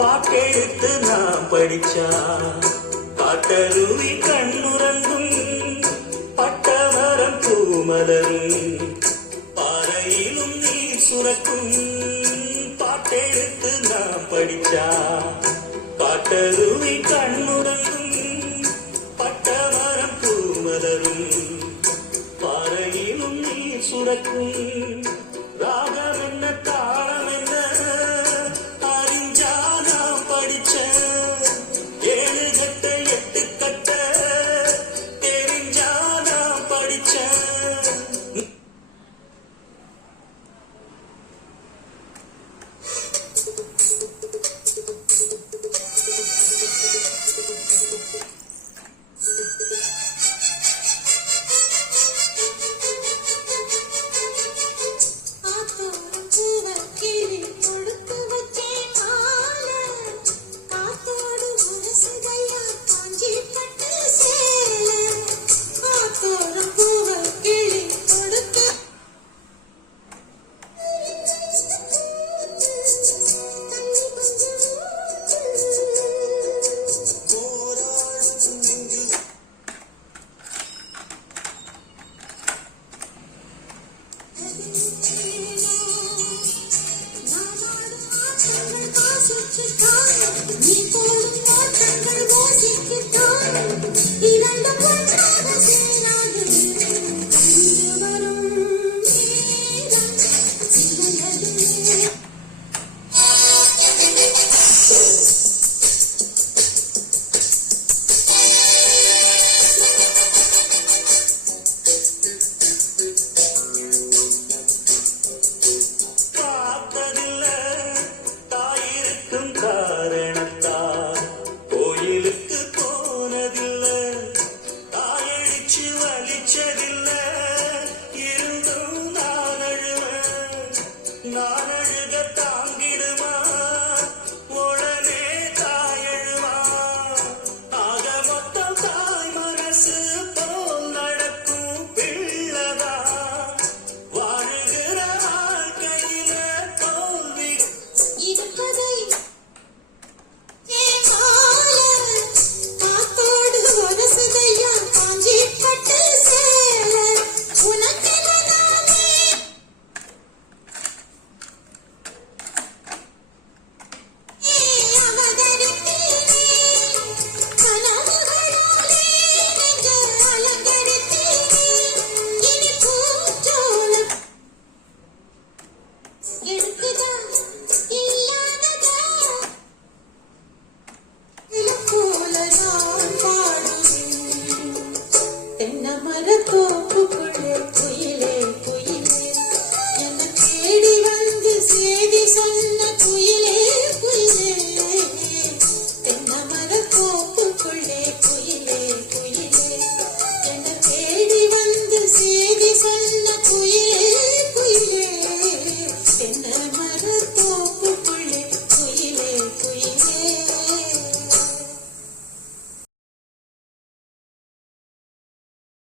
பாட்டெடுத்து நாம் படிச்சா பாட்டருவி கண்ணுறங்கும், பட்டமரம் பூமலரும், பாறையிலும் நீர் சுரக்கும். பாட்டெடுத்து நாம் படிச்சா பாட்டருவி கண்ணுறங்கும், பட்டமரம் பூமலரும், பாறையிலும் நீர் சுரக்கும். ராகம் என்ன தாளம் என்ன அறிஞ்சா நாம் படிச்ச, ஏழு கட்ட எட்டு கட்ட தெரிஞ்சா நாம் படிச்ச. காரணத்தால் கோயிலுக்கு போனதில்லை, தாயடிச்சு வலிச்சதில்லை, இருந்தும் நான் அழுவேன். நான் அழுக தாங்கிடுமா உடனே தாயழுவா. ஆக மொத்தம் தாய் மனசு போல் நடக்கும் பிள்ளதா, வாழுகிற வாழ்க்கையில தோல்வி இருப்பதை தென்னை மரத்தோ